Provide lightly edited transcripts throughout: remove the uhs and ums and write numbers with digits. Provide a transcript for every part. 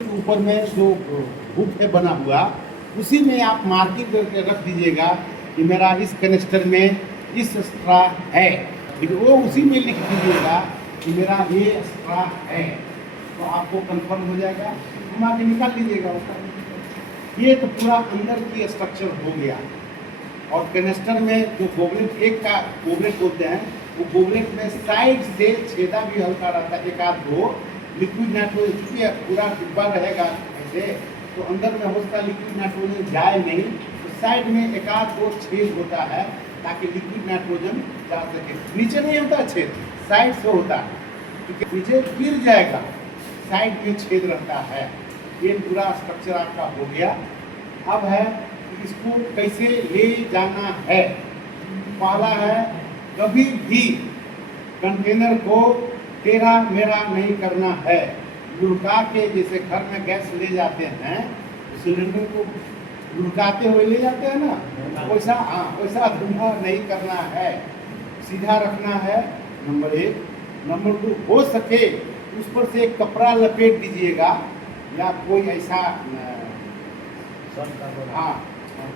ऊपर में जो हुक है बना हुआ, उसी में आप मार्किंग करके रख दीजिएगा कि मेरा इस कैनिस्टर में इस स्ट्रा है, लेकिन वो उसी में लिख दीजिएगा कि मेरा ये स्ट्रा है, तो आपको कंफर्म हो जाएगा, घुमा के निकाल लीजिएगा उसका। ये तो पूरा अंदर की स्ट्रक्चर हो गया। और कैनिस्टर में जो बोगलेट एक का बोगलेट होते हैं, वो बोगलेट में साइड से छेदा भी हल्का रहता है, एक आध दो लिक्विड नाइट्रोजन, चूंकि पूरा डिब्बा रहेगा ऐसे, तो अंदर में हो सकता है लिक्विड नाइट्रोजन जाए नहीं, तो साइड में एक आध दो छेद होता है ताकि लिक्विड नाइट्रोजन जा सके। नीचे नहीं होता छेद, साइड से होता है, क्योंकि नीचे गिर जाएगा, साइड में छेद रहता है। ये पूरा स्ट्रक्चर आपका हो गया। अब है कि इसको कैसे ले जाना है। पहला है, कभी भी कंटेनर को टेढ़ा मेढ़ा नहीं करना है। लुढ़का के, जैसे घर में गैस ले जाते हैं, सिलेंडर को लुढ़काते हुए ले जाते हैं ना, वैसा वैसा धंधा नहीं करना है, सीधा रखना है, नंबर 1। नंबर 2, हो सके उस पर से एक कपड़ा लपेट दीजिएगा या कोई ऐसा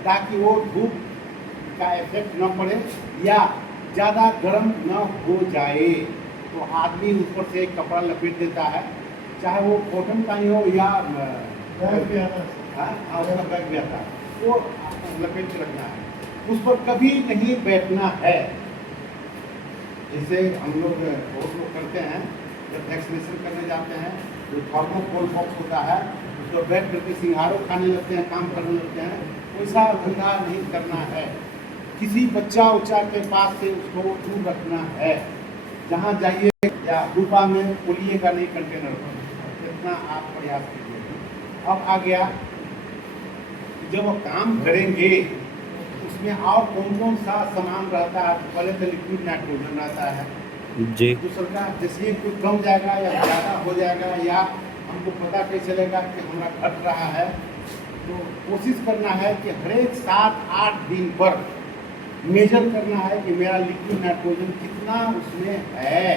ताकि वो धूप का इफेक्ट न पड़े या ज़्यादा गर्म न हो जाए। तो आदमी ऊपर से एक कपड़ा लपेट देता है, चाहे वो कॉटन का ही हो या बैग भी आता है, वो लपेट के रखना है। उस पर कभी नहीं बैठना है। जैसे हम लोग बहुत लोग करते हैं, जब वैक्सीनेशन करने जाते हैं तो थर्मोकोल बॉक्स होता है, उस पर बैठ करके सिंघाड़ो खाने लगते हैं, काम करने लगते हैं, वैसा धंधा नहीं करना है। किसी बच्चा उच्चा के पास से उसको दूर रखना है। जहाँ जाइए या रूपा में खोलिएगा नहीं कंटेनर पर, इतना आप प्रयास कीजिए। अब आ गया, जब काम करेंगे उसमें और कौन कौन सा सामान रहता है। पहले तो लिक्विड नाइट्रोजन रहता है जी। दूसरा का, जैसे कोई कम जाएगा या ज़्यादा हो जाएगा या हमको पता कैसे चलेगा कि हमारा घट रहा है, तो कोशिश करना है कि हर एक 7-8 दिन पर मेजर करना है कि मेरा लिक्विड नाइट्रोजन कितना उसमें है।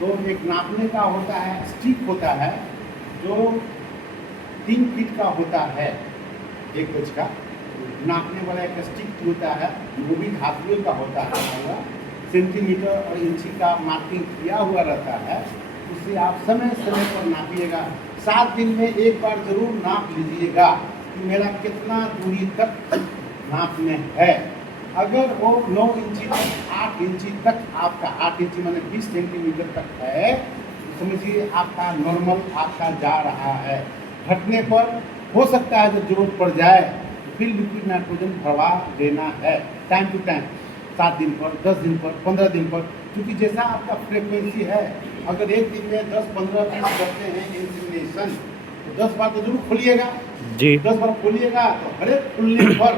तो एक नापने का होता है, स्टिक होता है जो 3 फीट का होता है, 1 गज का नापने वाला एक स्टिक होता है, वो भी धातुएं का होता है, सेंटीमीटर और इंची का मार्किंग किया हुआ रहता है। उससे आप समय समय पर नापिएगा। 7 दिन में एक बार जरूर नाप लीजिएगा कि मेरा कितना दूरी तक नाप में है। अगर वो 9 इंची तक 8 इंची तक आपका 8 इंची माने 20 सेंटीमीटर तक है, तो समझिए आपका नॉर्मल आपका जा रहा है। घटने पर हो सकता है जब जरूरत पड़ जाए तो फिर लिक्विड नाइट्रोजन भरवा देना है, टाइम टू टाइम, 7 दिन पर, 10 दिन पर, 15 दिन पर, क्योंकि जैसा आपका फ्रिक्वेंसी है। अगर एक दिन में 10, 15, 20 करते हैं इंसिमिनेशन, तो 10 बार तो जरूर खोलिएगा जी। 10 बार खोलिएगा तो हर एक खुलने पर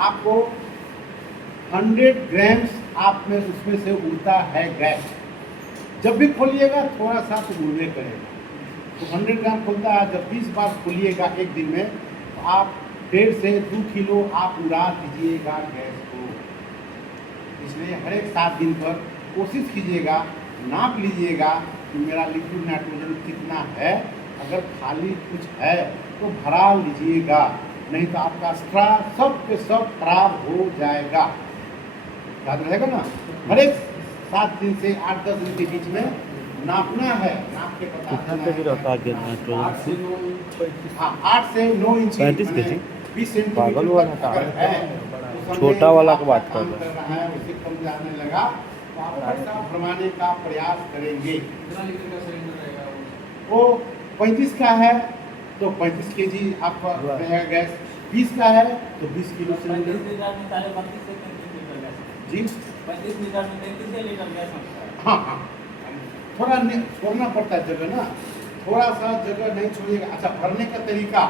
आपको 100 ग्राम्स आप में उसमें से उड़ता है गैस। जब भी खोलिएगा थोड़ा सा तो उड़ने करेगा, तो 100 ग्राम खुलता है। जब 20 बार खोलिएगा एक दिन में, तो आप 1.5 से 2 किलो आप उड़ा दीजिएगा गैस को। इसलिए हर एक 7 दिन पर कोशिश कीजिएगा, नाप लीजिएगा कि मेरा लिक्विड नाइट्रोजन कितना है। अगर खाली कुछ है तो भरा लीजिएगा, नहीं तो आपका स्ट्रा सब के सब खराब हो जाएगा। याद रहेगा ना, हर एक 7 दिन से 8-10 दिन के बीच में नापना है, नाप के कितना केजी रहता है नाइट्रोजन? 8 से 9 इंच 35 केजी। 20 पागल हुआ ना था। सेंटीमीटर है, छोटा वाला की बात कर रहा है, उसे कम जाने लगा तो आप पैसा भरवाने का प्रयास करेंगे। वो 35 का है तो 35 केजी आपका रहेगा गैस, 20 का है तो 20 किलो सिलेंडर जी। 35 लीटर में 33 लीटर गैस आता है। हाँ, थोड़ा छोड़ना पड़ता है जगह ना, थोड़ा सा जगह नहीं छोड़िएगा। अच्छा, भरने का तरीका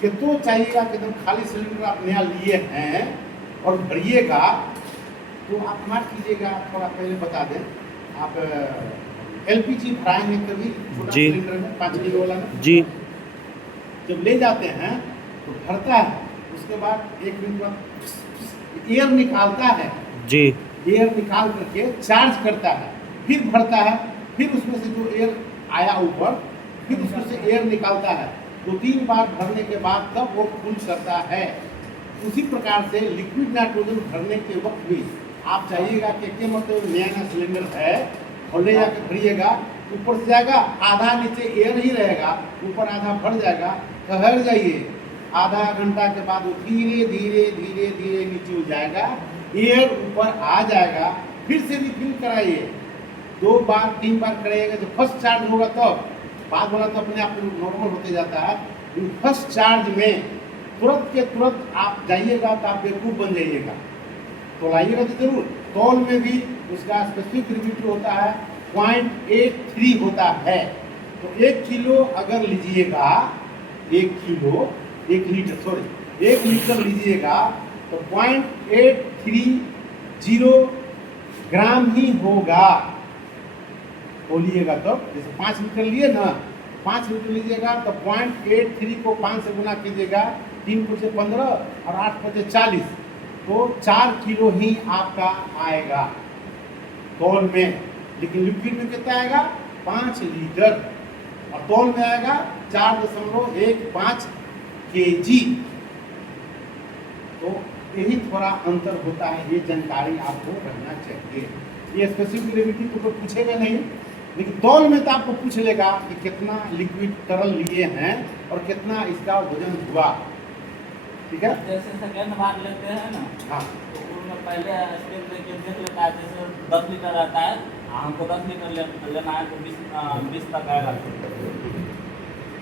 कि तो चाहिएगा कि एकदम खाली सिलेंडर आप नया लिए हैं और भरिएगा, तो आप मार कीजिएगा। थोड़ा पहले बता दें, आप LPG भराएंगे कभी छोटा जी। सिलेंडर में 5 किलो वाला में जी। जब ले जाते हैं तो भरता है, उसके बाद 1 मिनट बाद एयर निकालता है जी। एयर निकाल करके चार्ज करता है, फिर भरता है, फिर उसमें से जो एयर आया ऊपर, फिर उसमें से एयर निकालता है, 2-3 बार भरने के बाद तब वो फुल करता है। उसी प्रकार से लिक्विड नाइट्रोजन भरने के वक्त भी आप चाहिएगा कि मतलब नया सिलेंडर है और ले जाकर भरिएगा, ऊपर से जाएगा, आधा नीचे एयर ही रहेगा, ऊपर आधा भर जाएगा, ठहर जाइए, आधा घंटा के बाद वो धीरे धीरे धीरे धीरे नीचे हो जाएगा, एयर ऊपर आ जाएगा, फिर से रिफिल कराइए। 2 बार 3 बार कराइएगा, जब फर्स्ट चार्ज होगा तब, बाद वाला तो अपने आप नॉर्मल होते जाता है। फर्स्ट चार्ज में तुरंत के तुरंत आप जाइएगा तो आप बेवकूफ़ बन जाइएगा। तो लाइएगा तो जरूर। तौल में भी उसका स्पेसिफिक ग्रेविटी होता है 0.83 होता है। तो 1 किलो अगर लीजिएगा, 1 किलो 1 लीटर सॉरी 1 लीटर लीजिएगा तो 0.830 ग्राम ही होगा। बोलिएगा तो जैसे 5 लीटर लिए ना, 5 लीटर लीजिएगा तो 0.83 को 5 से गुना कीजिएगा, 3 को से 15 और 8 को से 40, तो 4 किलो ही आपका आएगा तौल में। लेकिन लिक्विड में कितना आएगा? 5 लीटर, और तौल में आएगा 4.15 kg। तो यही थोड़ा अंतर होता है, ये जानकारी आपको रहना चाहिए। ये स्पेसिफिक ग्रेविटी को तो पूछेगा नहीं, लेकिन तौल में तो आपको पूछ लेगा कि कितना लिक्विड तरल लिए हैं और कितना इसका वजन हुआ। ठीक है, जैसे सेकेंड बार लेते हैं ना, हाँ, तो उनमें पहले स्टेप लेके देख लेता है, जैसे 10 लीटर आता है, हमको 10 लीटर लेना है तो 20 तक आएगा।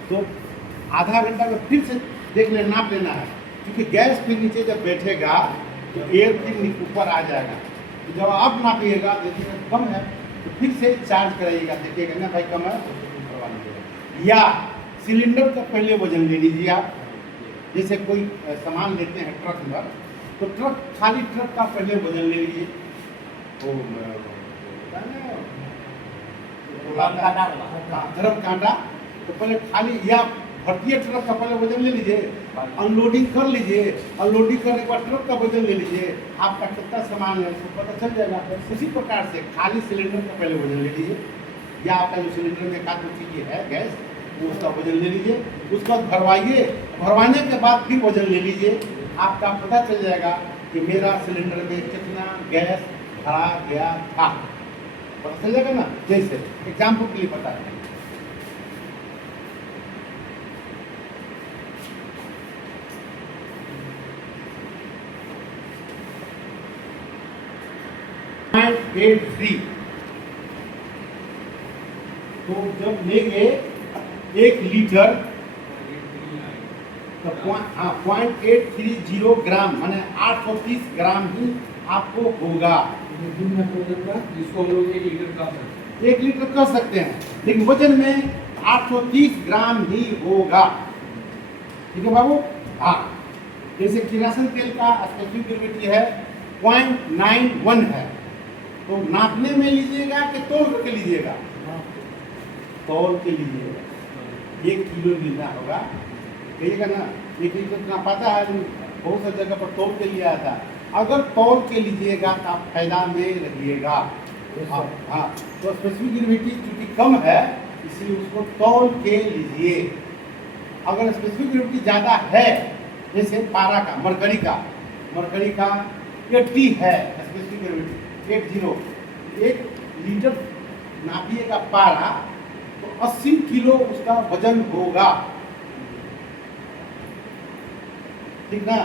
तो आधा घंटा में फिर से देख लेना, नाप लेना है, क्योंकि गैस के नीचे जब बैठेगा तो एयर फिर ऊपर आ जाएगा। तो जब आप नापिएगा देखिएगा कम है तो फिर से चार्ज कराइएगा, देखिएगा ना भाई कम है तो करवा लीजिएगा। या सिलेंडर का पहले वजन ले लीजिए आप। जैसे कोई सामान लेते हैं ट्रक में, तो ट्रक खाली ट्रक का पहले वजन ले लीजिए। तो धर्म कांटा, तो पहले खाली, या भरतीय ट्रक का पहले वजन ले लीजिए, अनलोडिंग कर लीजिए, अनलोडिंग करने के बाद ट्रक का वजन ले लीजिए, आपका कितना सामान है उसको पता चल जाएगा। उसी प्रकार से खाली सिलेंडर का पहले वजन ले लीजिए, या आपका जो सिलेंडर में खाद चीज़ है गैस, वो उसका वजन ले लीजिए, उसके बाद भरवाइए, भरवाने के बाद फिर वजन ले लीजिए, आपका पता चल जाएगा कि मेरा सिलेंडर में कितना गैस भरा गया था, पता चल जाएगा ना। जैसे एग्जाम्पल के लिए पता है, तो जब लेंगे 1 लीटर तो 0.830 ग्राम माने 830 ग्राम ही आपको होगा। इसको हम लोग 1 लीटर का 1 लीटर कर सकते हैं, लेकिन वजन में 830 ग्राम ही होगा। ठीक है बाबू। हाँ, जैसे किरासन तेल का स्पेसिफिक ग्रेविटी है 0.91 है, तो नापने में लीजिएगा कि तौल करके लीजिएगा? तौल के लीजिएगा, 1 किलो लेना होगा, कहिएगा ना। 1 लीटर नापाता है, बहुत सा जगह पर तौल के लिया था। अगर तौल के लीजिएगा तो आप फायदा में रहिएगा। हाँ, तो स्पेसिफिक ग्रेविटी चूँकि कम है इसलिए उसको तौल के लीजिए। अगर स्पेसिफिक ग्रेविटी ज़्यादा है, जैसे पारा का, मरकरी का 80 है स्पेसिफिक ग्रेविटी, 80, 1 लीटर नापिएगा पारा तो 80 किलो उसका वजन होगा। ठीक ना,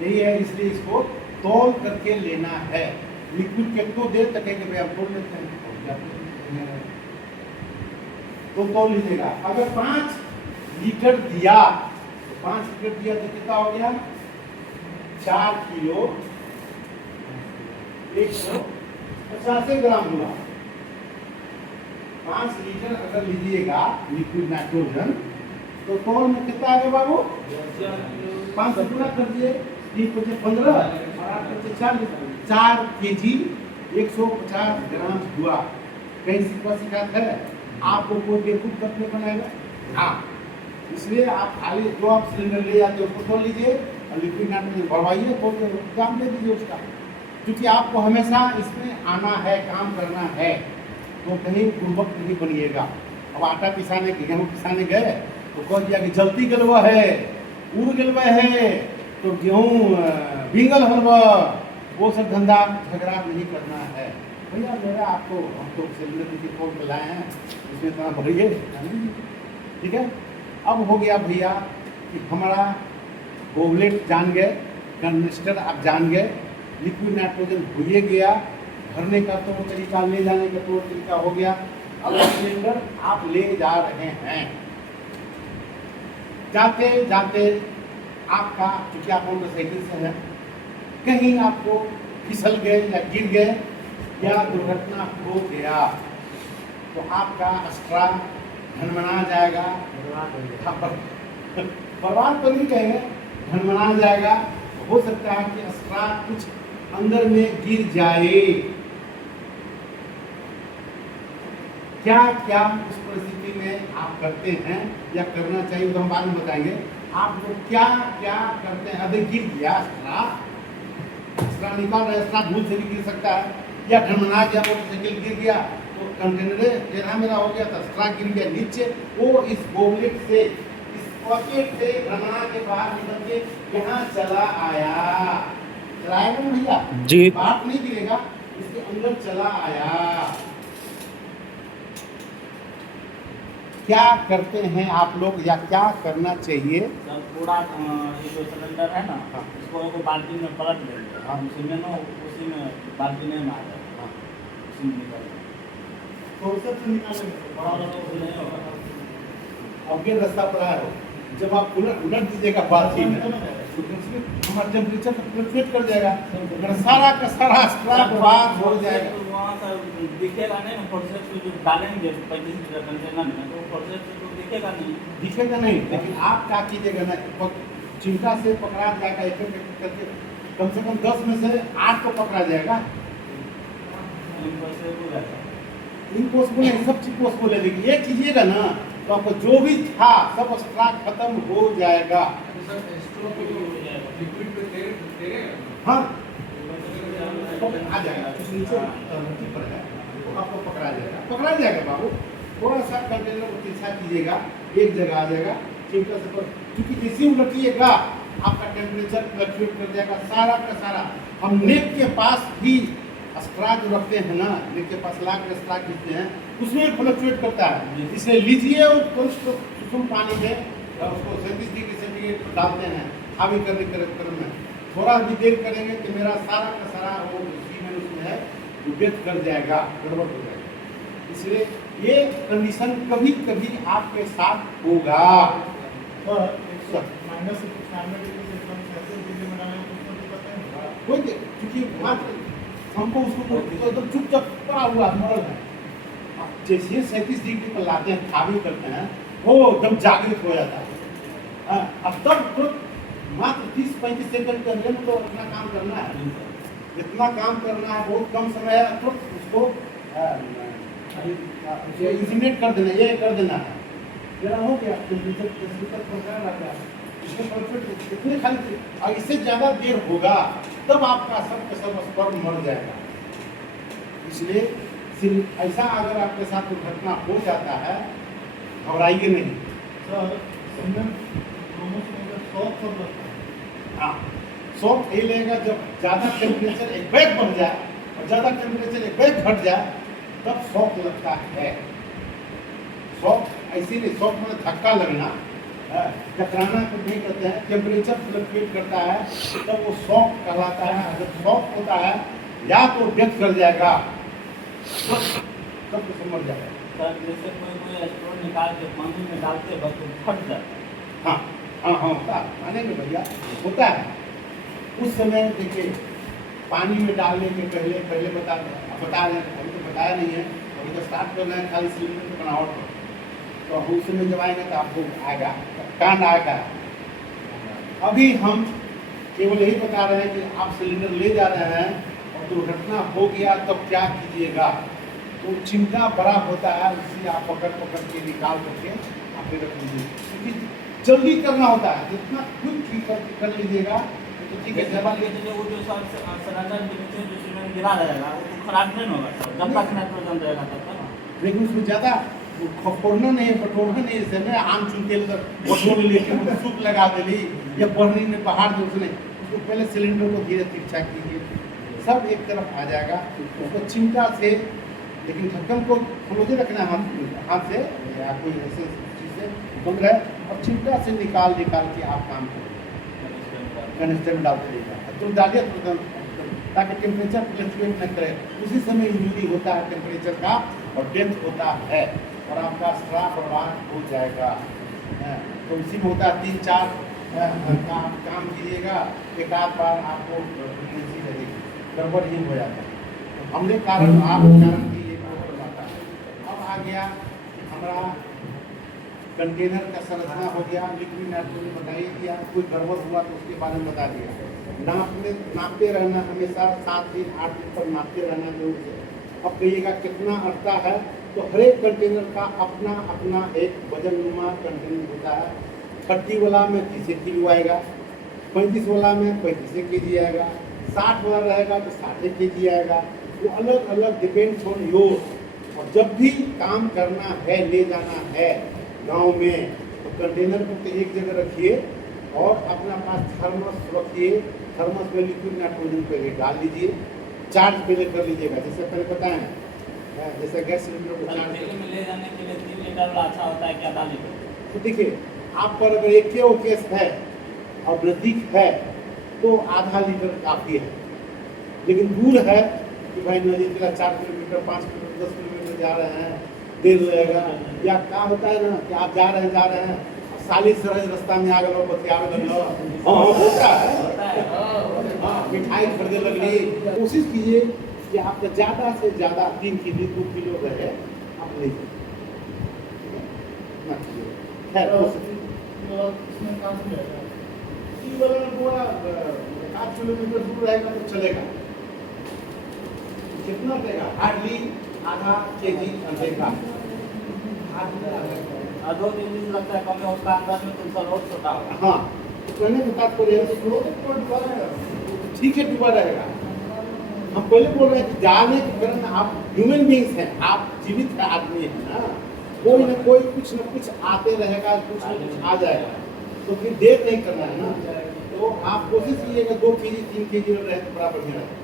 यही है, इसलिए इसको तौल करके लेना है। लिक्विड कितना देर तक है कि भाई हम तौल लेते हैं, तो तौल लीजिएगा। अगर 5 लीटर दिया तो 5 लीटर दिया तो कितना हो गया? 4 किलो 185 ग्राम हुआ। 5 लीटर अगर लीजिएगा लिक्विड नाइट्रोजन तो तौल में कितना आएगा बाबू? 5 से गुना कर दिए, 3 को 15 और 8 को 40, 4 kg 150 ग्राम हुआ। कहीं शिकायत है आपको? कोई बेवकूफ करके बनाएगा? हाँ, इसलिए आप खाली जो आप सिलेंडर ले जाते हो उसको तौल लीजिए और लिक्विड नाइट्रोजन भरवाइए, तौल के काम दे दीजिए उसका। क्योंकि आपको हमेशा इसमें आना है, काम करना है, तो कहीं पूर्वक नहीं बनिएगा। अब आटा पिसाने गेहूँ पिसाने गए तो कह दिया कि जल्दी गलवा है, उड़ गलवा है, तो गेहूँ बिंगल हलवा, वो सब धंधा झगड़ा नहीं करना है। भैया मेरा आपको हम तो सिलेंडर की रिपोर्ट लाए हैं, उसमें इतना भरिए, ठीक है। अब हो गया भैया कि हमारा बोवलेट जान गए, कनिस्टर आप जान गए, लिक्विड नाइट्रोजन हो ही गया, भरने का तो तरीका, ले जाने का तो तरीका हो गया। अब सिलेंडर आप ले जा रहे हैं, जाते जाते आपका, चूंकि आप मोटरसाइकिल से है, कहीं आपको फिसल गए या गिर गए या दुर्घटना हो गया तो आपका अस्ट्रा धनमना जाएगा, बर्बाद तो नहीं कहेंगे, धनमना जाएगा। हो सकता है कि अस्ट्रा कुछ अंदर में गिर जाए। क्या क्या उस परिस्थिति में आप करते हैं या करना चाहिए तो हम बाद में बताएंगे। आप लोग क्या क्या करते हैं? अगर गिर गया अस्ट्रा निकाल रहे, अस्ट्रा धूल से भी गिर सकता है, या ढनमना गया, मोटरसाइकिल गिर गया तो कंटेनर टेढ़ा मेरा हो गया, तो अस्ट्रा गिर गया नीचे, वो इस बोवलेट से, इस पॉकेट से ढनमना के बाहर निकल के यहाँ चला आया, चलाएगा ना भैया जी। बात नहीं गिरेगा, इसके अंदर चला आया। क्या करते हैं आप लोग या क्या करना चाहिए? सर पूरा ये जो सिलेंडर है ना, हाँ। इसको एक बाल्टी में पलट लेंगे, हाँ। उसी में ना, उसी में बाल्टी में मार देंगे, हाँ। उसी में निकाल देंगे। तो उसे तो निकालेंगे, बड़ा वाला तो नहीं होगा। अब ये रास्ता पड़ा है, जब आप उलट दीजिएगा बाल्टी में तो उसमें हमारा टेम्परेचर फ्लक्चुएट कर जाएगा, अगर सारा का सारा स्क्रैप बाहर हो जाएगा। तो वहाँ सर दिखेगा नहीं ना, फोर्सेप्स से जो डालेंगे 35 लीटर कंटेनर में, तो फोर्सेप्स से तो दिखेगा नहीं। दिखेगा नहीं, लेकिन आप क्या कीजिएगा ना, चिमटा से पकड़ा जाएगा, एक एक करके कम से कम 10 में से 8 को पकड़ा जाएगा। इम्पॉसिबल है, सब चीज पॉसिबल है, लेकिन ये कीजिएगा ना तो आपको जो भी था सब स्क्रैप खत्म हो जाएगा। लिक्विड पे तेरे हाँ आ जाएगा, कुछ नीचे धरती पर है तो आपको पकड़ा जाएगा बाबू। थोड़ा सा कंटेनर को तिरछा कीजिएगा, एक जगह आ जाएगा, चिमटा से पर, क्योंकि जैसे उलटिएगा आपका टेम्परेचर फ्लक्चुएट कर जाएगा सारा का सारा। हम नेक के पास भी स्ट्रा जो रखते हैं ना, नेक के पास ला कर स्ट्रा खींचते हैं, उसमें फ्लक्चुएट करता है, इसलिए लीजिए और सुसुम पानी में उसको 37 डिग्री सेंटीग्रेड डालते हैं, हावी करने के क्रम में थोड़ा भी देर करेंगे तो मेरा सारा का सारा वो सीमेंट उसमें है वो डेथ कर जाएगा, गड़बड़ हो जाएगा। इसलिए ये कंडीशन कभी कभी आपके साथ होगा। कोई क्योंकि हमको उसको एकदम चुपचाप पड़ा हुआ मॉडल है, जैसे 37 डिग्री पर लाते हैं, हावी करते हैं, वो एकदम जागृत हो जाता है। अब तब तो मात्र 30-35 सेकंड के अंदर तो अपना काम करना है, जितना काम करना है बहुत कम समय है, तो उसको इंसिनेट कर देना, ये कर देना है, जरा हो गया इतने खाली। और इससे ज़्यादा देर होगा तब आपका सब स्पर्म मर जाएगा। इसलिए सिर्फ ऐसा अगर आपके साथ दुर्घटना हो जाता है, घबराइए नहीं। हाँ, सॉफ्ट ये लेगा जब ज़्यादा टेम्परेचर एक बैग बढ़ जाए और ज़्यादा टेम्परेचर एक बैग घट जाए तब सॉफ्ट लगता है। सॉफ्ट ऐसे नहीं, सॉफ्ट में धक्का लगना, टकराना को नहीं कहते हैं, टेम्परेचर फ्लक्चुएट करता है तब वो सॉफ्ट कहलाता है। जब सॉफ्ट होता है या तो डेथ कर जाएगा, सब कुछ मर जाएगा। सर जैसे कोई स्टोन निकाल के पानी में डालते वक्त फट जाता है। हाँ हाँ हाँ, होता है, मानेंगे भैया, होता है। उस समय देखिए पानी में डालने के पहले बता रहे हैं, अभी तो बताया नहीं है, अभी तो स्टार्ट करना है खाली सिलेंडर की बनावट पर, तो उस समय जब आएंगे तो आपको आएगा, कांड आएगा। अभी हम केवल यही बता रहे हैं कि आप सिलेंडर ले जा रहे हैं और दुर्घटना हो गया तो क्या कीजिएगा। तो चिमटा बड़ा होता है, उसी आप पकड़ के निकाल करके आप रख लीजिए, क्योंकि जल्दी करना होता है, जितना क्विक कर लीजिएगा तो ठीक है। जब ये जो वो जो सिलेंडर के नीचे जो सीमेंट गिरा रहेगा वो तो खराब नहीं होगा सर, जब तक नाइट्रोजन रहेगा तब तक। लेकिन उसमें ज़्यादा फोड़ना नहीं है, बटोरना नहीं है, जैसे ना आम चुन के बटोर लेके वो सूप लगा देली या बर्नी में पहाड़ दे उसने, उसको पहले सिलेंडर को धीरे तिरछा कीजिए, सब एक तरफ आ जाएगा। उसको चिमटा से, लेकिन ढक्कन को क्लोज रखना है हाथ से या कोई ऐसे चीज़ से बंद रहे, और चिमटा से निकाल के आप काम करें, कनेक्टर में डालते रहिएगा, तो डालिए तुरंत, ताकि टेम्परेचर फ्लक्चुएट न करे। उसी समय इंजरी होता है टेम्परेचर का और डेथ होता है, और आपका स्ट्रा बर्बाद हो जाएगा। तो उसी में होता है 3-4 काम कीजिएगा, एक आध बार आपको प्रेगनेंसी लगेगी, गड़बड़ ही हो जाता है। तो हमने कारण की ये गड़बड़ आता है। अब आ गया कि हमारा कंटेनर का संरचना हो गया, लिक्विड नाइट्रोजन बताइए कि आप कोई गड़बड़ हुआ तो उसके बारे में बता दिया। नापते रहना, हमेशा 7 दिन 8 दिन पर नापते रहना जरूर है। अब कहिएगा कितना अटता है, तो हर एक कंटेनर का अपना अपना एक वजननुमा कंटेनर होता है। 30 वाला में 30 किलो आएगा, 35 वाला में 35 के जी आएगा, 60 वाला रहेगा तो 60 के जी आएगा। वो अलग अलग डिपेंड्स ऑन योर। और जब भी काम करना है, ले जाना है गांव में, तो कंटेनर को तो एक जगह रखिए और अपना पास थर्मस रखिए, थर्मस में लिक्विड नाइट्रोजन पहले डाल लीजिए, चार्ज पहले कर लीजिएगा। जैसे पहले बताएं, जैसे गैस सिलेंडर को चार्ज में ले जाने के लिए 3 लीटर वाला अच्छा होता है क्या, आधा लीटर? तो देखिए, आप पर अगर एक केस है और नज़दीक है तो आधा लीटर काफ़ी है, लेकिन दूर है कि भाई नज़दीक 4 किलोमीटर 5 किलोमीटर 10 किलोमीटर जा रहे हैं, देर लगेगा, या क्या होता है ना कि आप जा रहे हैं साली सरज रास्ता में आ गए बतियावे लगलो, होता है, मिठाई खरीदे लगली। कोशिश कीजिए कि आपका ज़्यादा से ज़्यादा 3 किलो 2 किलो रहे, आप ले खैर पूरा 7 किलोमीटर दूर रहेगा तो चलेगा। कितना देगा? हार्डली आधा केजी देगा। 2-3 दिन लगता है कम, उसका अंदर में तो रोड छोटा होगा। हाँ, तो कहने के तात्पर्य ठीक है, डूबा रहेगा। हम पहले बोल रहे हैं कि जाने के कारण आप ह्यूमन बींग्स हैं, आप जीवित है, आदमी है ना, कोई न कोई कुछ न कुछ आते रहेगा, कुछ न कुछ आ जाएगा, तो फिर देर नहीं करना है ना। तो आप कोशिश कीजिएगा 2 केजी 3 केजी रहे तो बड़ा बढ़िया रहेगा।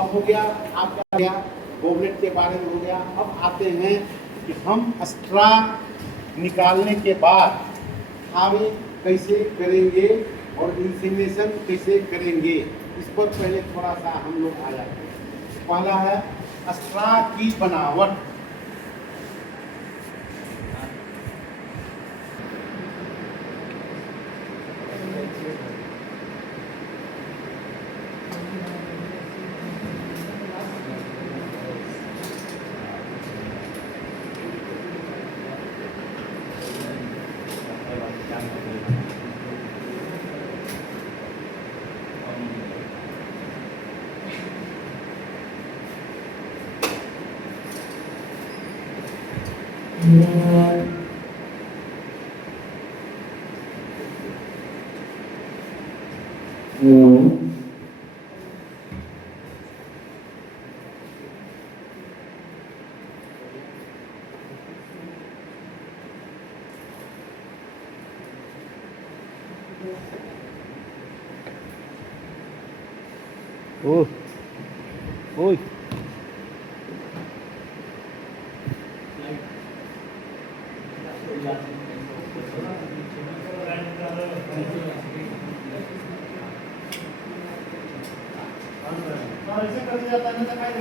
अब हो गया आपका गया गोबलेट के बारे में हो गया। अब आते हैं कि हम स्ट्रा निकालने के बाद खामी कैसे करेंगे और इंसीनेशन कैसे करेंगे, इस पर पहले थोड़ा सा हम लोग आ जाते हैं। पहला है स्ट्रा की बनावट। ओह ओह ऐसे कर दिया जाता है, दिखाई दे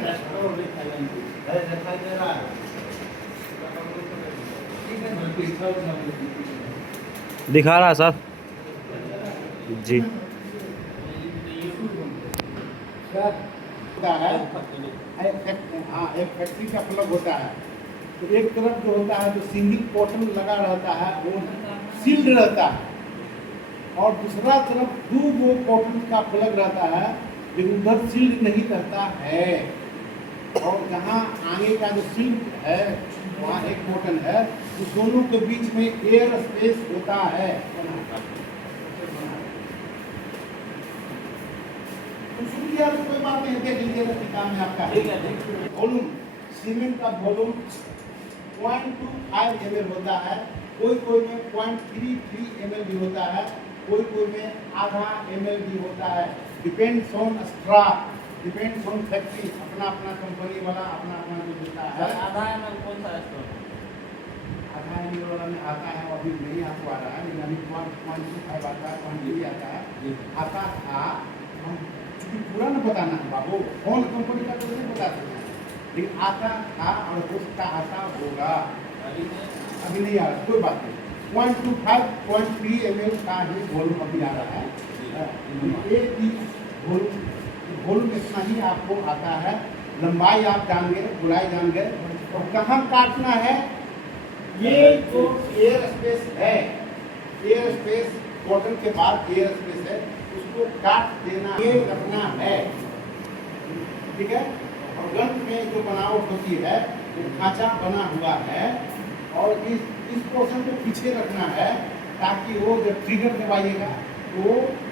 रहा है। दिखा रहा सर जी। होता है हाँ, एक फैक्ट्री का प्लग होता है, तो एक तरफ जो होता है जो सिंगल कॉटन लगा रहता है वो सील्ड रहता है, और दूसरा तरफ 2 कॉटन का प्लग रहता है लेकिन उधर सील्ड नहीं रहता है, और जहाँ आगे का जो सील्ड है वहाँ एक कॉटन है, तो दोनों के बीच में एयर स्पेस होता है। तो कोई बात नहीं, देख लीजिएगा किताब में आपका ठीक है। वॉल्यूम, सीमेंट का वॉल्यूम 0.25 ml होता है, कोई में 0.33 ml भी होता है, कोई में आधा ml भी होता है। Depends on straw, depends on factory, अपना अपना कंपनी वाला अपना जो देता है। सर आधा ml कौन सा स्टोर है? आधा ml वाला में आता है, अभी नहीं आ रहा है, लेकिन अभी 0.25 आता है, 0.3 आता है, आता था। हम चूंकि पूरा न बताना है बाबू, कौन कंपनी का तो नहीं बता सकते हैं, लेकिन आता था और हो सकता आता होगा, अभी नहीं आ रहा, कोई बात नहीं। 0.25 0.3 ml का ही वॉल्यूम अभी आ रहा है। एक ही वॉल्यूम इतना ही आपको आता है। लंबाई आप जान गए, गुलाई जान गए, और कहाँ काटना है, ये जो एयर स्पेस है, एयर स्पेस कॉटन के बाद एयर स्पेस है, उसको काट देना, ये रखना है, ठीक है। और गन में जो बनावट होती है वो खांचा बना हुआ है, और इस पोर्शन को पीछे रखना है, ताकि वो जब ट्रिगर दबाइएगा तो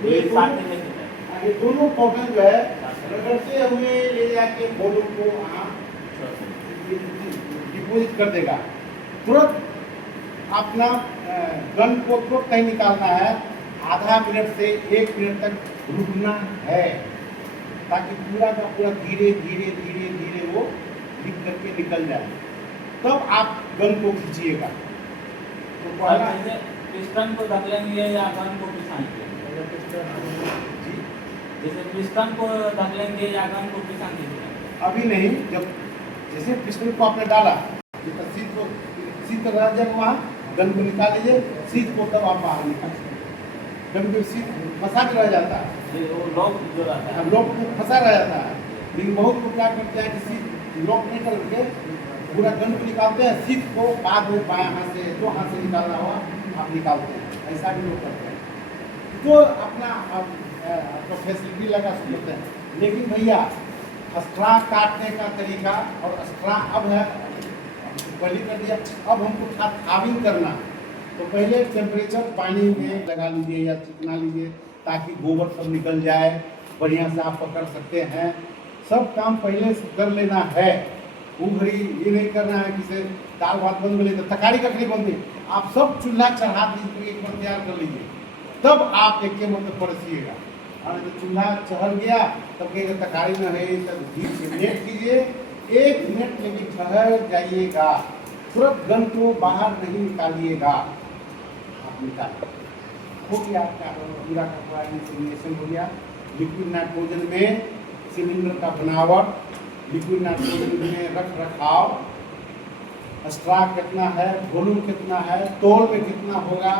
ये दोनों कॉटन जो है रगड़ते हुए ले जाके वॉल्यूम को डिपोजिट कर देगा। तुरंत अपना गन को तुरंत नहीं निकालना है, आधा मिनट से 1 मिनट तक रुकना है, ताकि पूरा का पूरा धीरे धीरे धीरे धीरे वो लीक करके निकल जाए, तब आप गन को खींचिएगा। तो पहला पिस्टन को धकेलेंगे या गन को पिछाएंगे? जैसे पिस्टन को धकेलेंगे या गन को पिछाएंगे? अभी नहीं, जब जैसे पिस्टल को आपने डाला, सीट रह जाएगा वहाँ, गन को निकाल लीजिए, सीट को तब आप बाहर निकालिए। कभी सीट फंसा के रह जाता है, वो लॉक जो रहता है, लॉक में फंसा रह जाता है, लेकिन बहुत लोग क्या करते हैं कि सीट लॉक नहीं करके पूरा गन को निकालते हैं, सीट को बाद में बाएं हाथ से दो हाथ से निकालना हुआ आप निकालते हैं, ऐसा भी लोग करते हैं। तो अपना आपको फैसिलिटी लगा सकते हैं, लेकिन भैया स्ट्रा काटने का तरीका और स्ट्रा अब है, पहले कर दिया, अब हमको थाविंग करना। तो पहले टेम्परेचर पानी में लगा लीजिए या चिकना लीजिए, ताकि गोबर सब निकल जाए, बढ़िया से आप पकड़ सकते हैं। सब काम पहले से कर लेना है, वो घड़ी ये नहीं करना है कि से दाल भात बन गई तो तकारी कखनी बनती, आप सब चूल्हा चढ़ा दीजिए, एक बार तैयार कर लीजिए, तब आप एक के मतलब परसिएगा। और जब चूल्हा चढ़ गया तब कहेगा तकारी में है, तब मिनट कीजिए, 1 मिनट लेकिन ठहर जाइएगा, तुरंत गन को बाहर नहीं निकालिएगा। आप निकाल हो गया, आपका पूरा का पूरा इंफॉर्मेशन हो गया। लिक्विड नाइट्रोजन में सिलेंडर का बनावट, लिक्विड नाइट्रोजन में रख रखाव, स्ट्रा कितना है, वॉल्यूम कितना है, तोल में कितना होगा,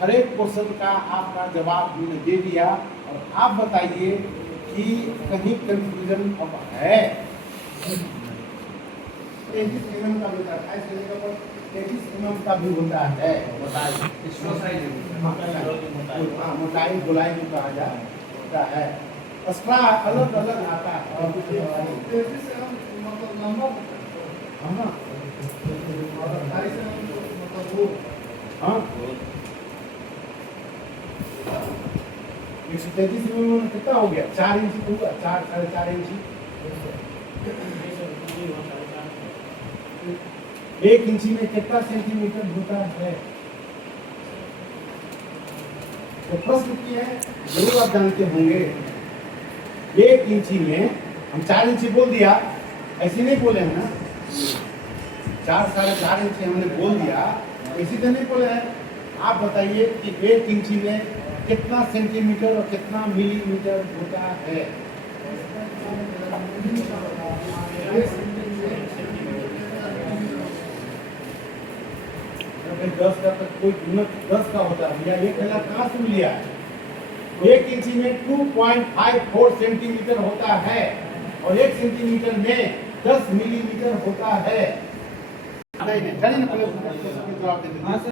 हर एक क्वेश्चन का आपका जवाब मैंने दे दिया। और आप बताइए कि कहीं कंफ्यूजन अब है? 33 mm का भी होता है, 33 mm का भी होता है, बताइए। मोटाई गोलाई जो कहा जाए होता है, स्ट्रा अलग अलग आता है। हाँ 133 mm कितना हो गया? 4 इंच होगा, 4 साढ़े 4 इंच। 1 इंची में कितना सेंटीमीटर होता है? तो प्रश्न की है, जरूर आप जानते होंगे। 1 इंची में हम 4 इंची बोल दिया, ऐसे नहीं बोले हैं ना, 4 साढ़े 4 इंची हमने बोल दिया, इसी तरह नहीं बोले हैं। आप बताइए कि 1 इंची में कितना सेंटीमीटर और कितना मिलीमीटर होता है? 10 का तक कोई कीमत 10 का होता है भैया, ये पहला कहाँ सुन लिया है? 1 इंची में 2.54 सेंटीमीटर होता है, और 1 सेंटीमीटर में 10 मिलीमीटर होता है। नहीं, जवाब दे दीजिए।